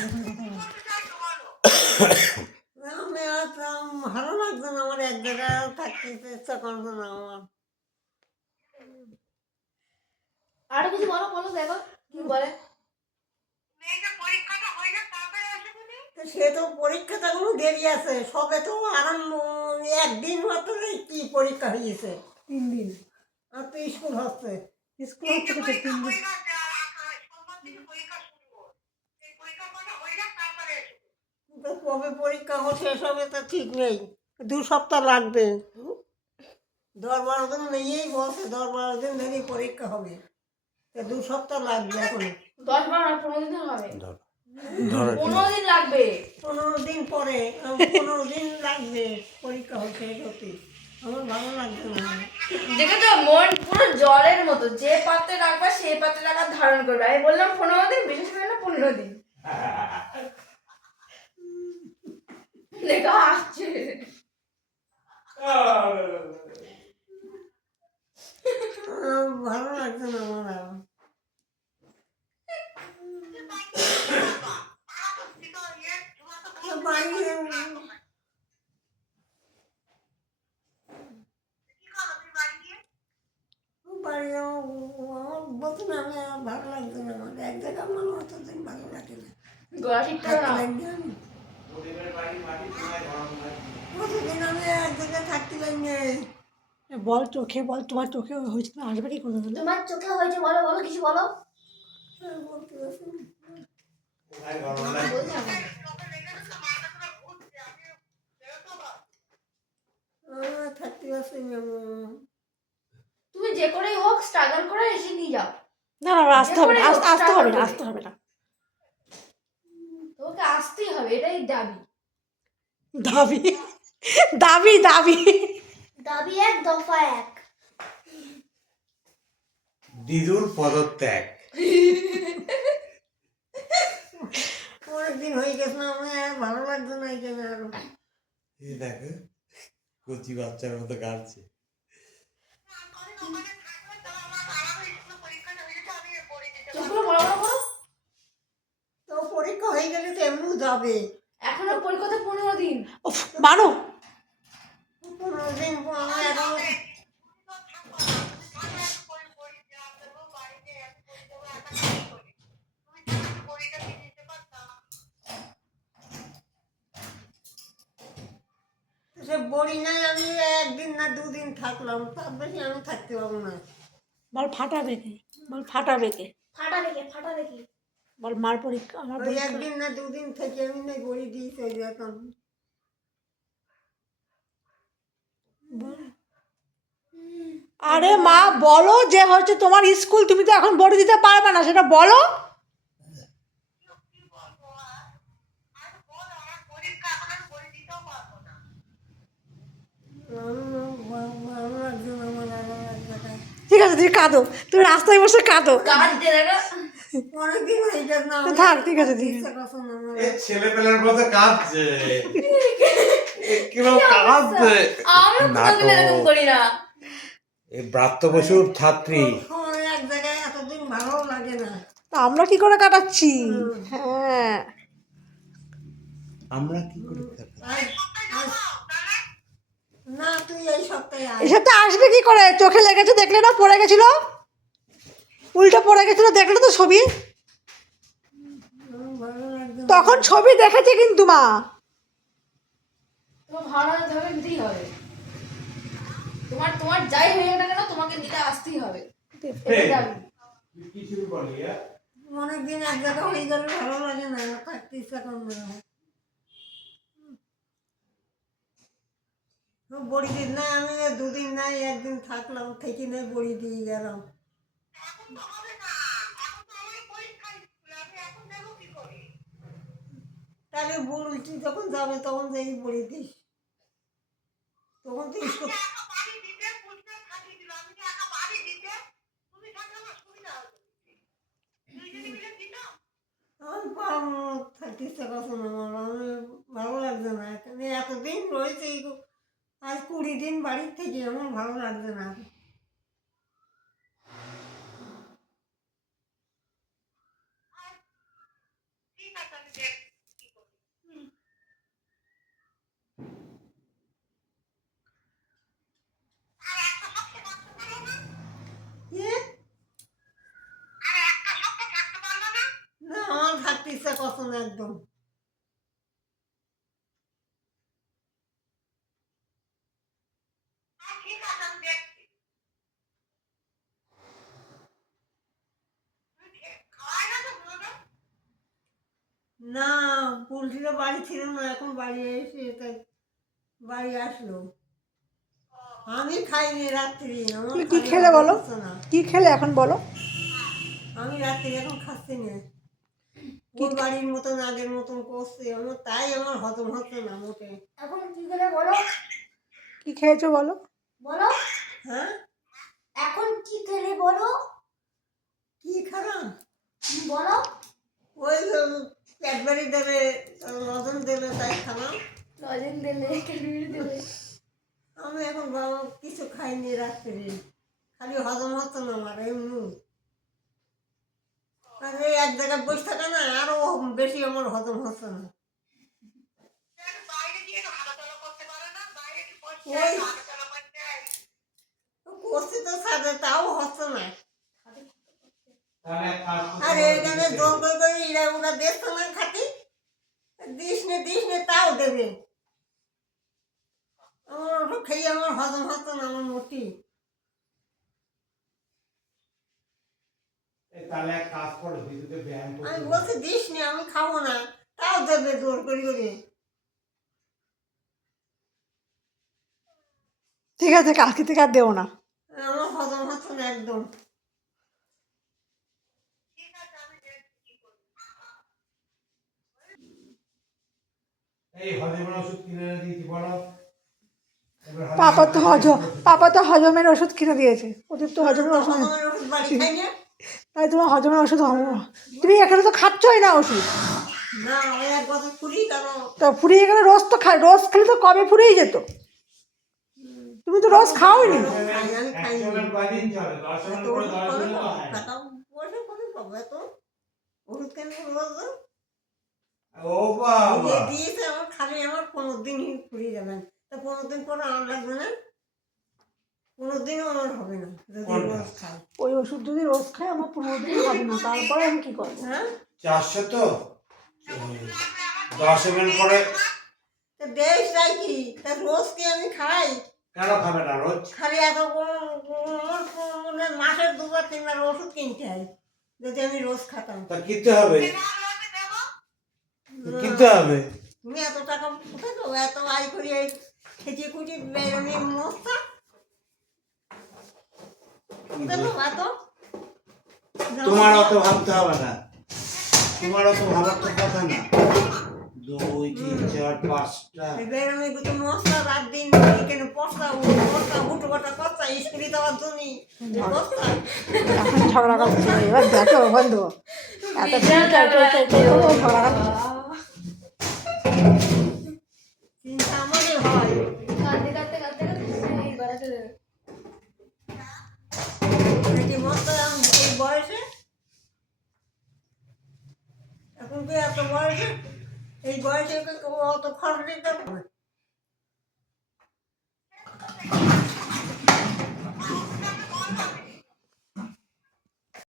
আমি আর ভালো লাগতো না, আমার এক জায়গায় থাকতে ইচ্ছা করতো না আমার। আরো কিছু বলো, বলো দেখো কি বলে। সে তো পরীক্ষাটা কোনো দেরি আছে, সবে তো আরম্ভ, একদিন মাত্র কি পরীক্ষা হয়েছে, 3 দিন আর তো স্কুল হচ্ছে। স্কুল হচ্ছে তো 3 দিন। তো কবে পরীক্ষা শেষ হবে তা ঠিক নেই, 2 সপ্তাহ লাগবে। 10-12 দিন নিয়েই বলছে, 10-12 দিন ধরেই পরীক্ষা হবে, তা 2 সপ্তাহ লাগবে এখন। 10-12 আর 15 দিন হবে, 15 দিন লাগবে। 15 দিন পরে, 15 দিন লাগবে পরীক্ষা শেষ হতে। আমার ভালো লাগছে না। দেখেছো, মন পুরো জলের মতো, যে পাত্রে রাখবা সেই পাত্রে রাখা ধারণ করবে। আমি বললাম 15 দিন, বিশেষ করে না 15 দিন। দেখো আসছে। ভালো লাগছে না আমার আর। বলছি না, আমি আর ভালো লাগছে না আমার, এক জায়গায় আমার অতদিন ভালো লাগে না। গলা ঠিক করো না। কতদিন আমি এক জায়গায় থাকতে পারি। বল চোখে, বল তোমার চোখে হয়েছে, তুমি আসবে কি করে বলো? তোমার চোখে হয়েছে, বলো বলো কিছু বলো। বলতে পারছি না। থাকতে পারছি না। তুমি যে করেই হোক স্ট্রাগল করে এসে নিয়ে যাও। না না, আসতে হবে না, আসতে হবে না, আসতে হবে না। তোমাকে আসতেই হবে, এটাই দাবি। দাবি দাবি দাবি দাবি এক, দফা এক। দিদুর পদত্যাগ। অনেকদিন হয়ে গেছে না, আমার আর ভালো লাগছে না এখানে আরো। এই দেখো কচি বাচ্চার মতো কাঁদছে। চোখগুলো বড় বড় করো। তো পরীক্ষা হয়ে গেলে তো এমনিও যাবে। এখনো পরীক্ষাতে 15 দিন। উফ, মানো 15 দিন আমি এখন। সে বড়ি নাই, আমি 1 দিন না 2 দিন থাকলাম, তার বেশি আমি থাকতে পারবো না। বল ফাটাবে কে, বল ফাটাবে কে, ফাটা দেখে, ফাটা দেখি। বল মার পরীক্ষা, আমার ওই পরীক্ষা। 1 দিন না 2 দিন থেকে আমি না বড়ি দিয়ে চলে যেতাম। আরে মা বলো, যে হচ্ছে তোমার স্কুল, তুমি তো এখন বড়ি দিতে পারবে না, সেটা বলো। ভালো লাগছে না আমার আর এক জায়গায়। ঠিক আছে, তুমি কাঁদো, তুমি রাস্তায় বসে কাঁদো। কাঁদছে দেখো। অনেকদিন হয়ে গেছে না, আমি থাক, ঠিক আছে, ঠিক আছে। ইচ্ছা করছে না আমার। এই ছেলেপেলের মতো কাঁদছে। কিরকম কাঁদছে। আমি কোনোদিন এরকম করি না। এই ব্রাত্য বসুর ছাত্রী। আমার এক জায়গায় এতদিন ভালো লাগে না। তা আমরা কি করে কাটাচ্ছি? হ্যাঁ, আমরা কি করে থাকি? না তুই এই সপ্তাহে আয়। এসব তো আসবে কি করে? চোখে লেগেছে, দেখলে না পড়ে গেছিল, উল্টো পড়ে গেছিল, দেখলে তো ছবি। ভালো লাগছে না। তখন ছবি দেখেছে কিন্তু মা। তোমার ভালো লাগতে হবে, নিতেই হবে। তোমার তোমার যাই হয়ে না কেন, তোমাকে নিতে আসতেই হবে। এটাই দাবি। কি শুরু করলি? অনেকদিন এক জায়গা হয়ে গেলে ভালো লাগে না, থাকতে ইচ্ছা করে না। বড়ি দিন নাই, আমি 2 দিন নাই 1 দিন থাকলাম, থেকে নাই বড়ি দিয়ে গেলাম। তাহলে বলছি যখন যাবে তখন যাই বড়ি দিস, তখন তো স্কুল। আমার থাকতে ইচ্ছা করছে না আমার, আমি ভালো লাগছে না এখানে, এতদিন রয়েছে আজ 20 দিন বাড়ির থেকে, আমার ভালো লাগছে না। কি? না আমার থাকতে ইচ্ছা করছে না একদম। না পোলট্রিটা বাড়ি ছিল না, এখন বাড়ি এসে তাই বাড়ি আসলো। আমি খাইনি রাত্রি, আমার তুমি কি খালি খেলে বলো? হচ্ছে না। কি খেলে এখন বলো? আমি রাত্রি এখন খাচ্ছি না। ওই বাড়ির মতন আগের মতন করছে আমার, তাই আমার হজম হচ্ছে না মোটে। এখন কি করে বলো? কি খেয়েছো বলো? বলো হ্যাঁ এখন কি খেলে বলো? কি খারাপ? বলো। ওই ক্যাডবেরি দেবে, লজেন দেবে, তাই খালাম। লজেন দিলে ক্যাডবেরি দেবে। আমি এখন বাবা কিছু খাইনি রাত্রি, খালি হজম হচ্ছে না আমার এমনি। আর এই এক জায়গায় বসে থাকা না আরো বেশি আমার হজম হচ্ছে না। ওই করছি তো সাথে, তাও হচ্ছে না। আর এখানে জোর করে এরা ওরা দেখতো না খাতি, দিস নে তাও দেবে। আমার ওটা খেয়ে আমার হজম হচ্ছে না আমার মোটি। তাহলে এক কাজ করো, বিদ্যুতে ব্যায়াম করতে আমি বলো। বলছি দিস নে, আমি খাবো না, তাও দেবে জোর করে। ঠিক আছে, কালকে থেকে আর দেবো না। আমার হজম হচ্ছে না একদম। এই হজমের ওষুধ কিনে এনে দিয়েছি বলো। এবার পাপা তো হজমের ওষুধ কিনে দিয়েছে। ওদের তো হজমের ওষুধ, হজমের ওষুধ বাড়ি খাই না। তাই তোমার হজমের ওষুধ হবে না। তুমি এখানে তো খাচ্ছই না ওষুধ। না ওই এক বছর ফুরি কেন? তো ফুরিয়ে গেলে রোজ তো রোজ খেলে তো কবে ফুরিয়ে যেত। তুমি তো রোজ খাওনি। আমি খাইনি। একজনের কয়দিন চলে? 10 এত জনের করে ওষুধ 10 করে জনের তো পাবো, হয় না। টাকা পয়সা করে পাবো এত ওষুধ কেন রোজ? ও বাবা, যে দিয়েছে আমার খালি আমার 15 দিনই ফুরিয়ে যাবেন। তা 15 দিন পরে আমার লাগবে না, 15 দিনও আমার হবে না যদি কোনটা? রোজ খাই। ওই ওষুধ যদি রোজ খাই আমার 15 দিন হবে না, তারপরে আমি কি করবো? হ্যাঁ 400 তো 10 ml করে তো দেশ যাই কি, তা রোজ কি আমি খাই? কেন খাবে না রোজ? খালি এত আমার মনে হয় মাসের 2-3 বার ওষুধ কিনতে হয় যদি আমি রোজ খাতাম। তা কিনতে হবে, কিনতে হবে। তুমি এত টাকা কোথায় দেবো? এত আয় করি এই খেটিয়ে খুঁটিয়ে বেরোনি মস্তা কোথায় দেবো এত? তোমার অত ভাবতে হবে না, তোমার অত ভাবার তো কথা না। 2 3 4 5টা বেরোনি গুলো মশলা রাত দিন এখানে পস্তা হুটো গোটা কর্তা স্কুলে দেওয়ার জন্য বস্তা। এখন ঝগড়া করছে, এবার দেখো বন্ধু এত ঝগড়া করছে। চিন্তা আমারই হয়। কাঁদতে কাঁদতে কাঁদতে কাঁদতে এই গলা চলে যাবে। এটি মশলা এই বয়সে, এখন কি এত বয়সে, এই বয়সে অত খরচ দিতে হবে?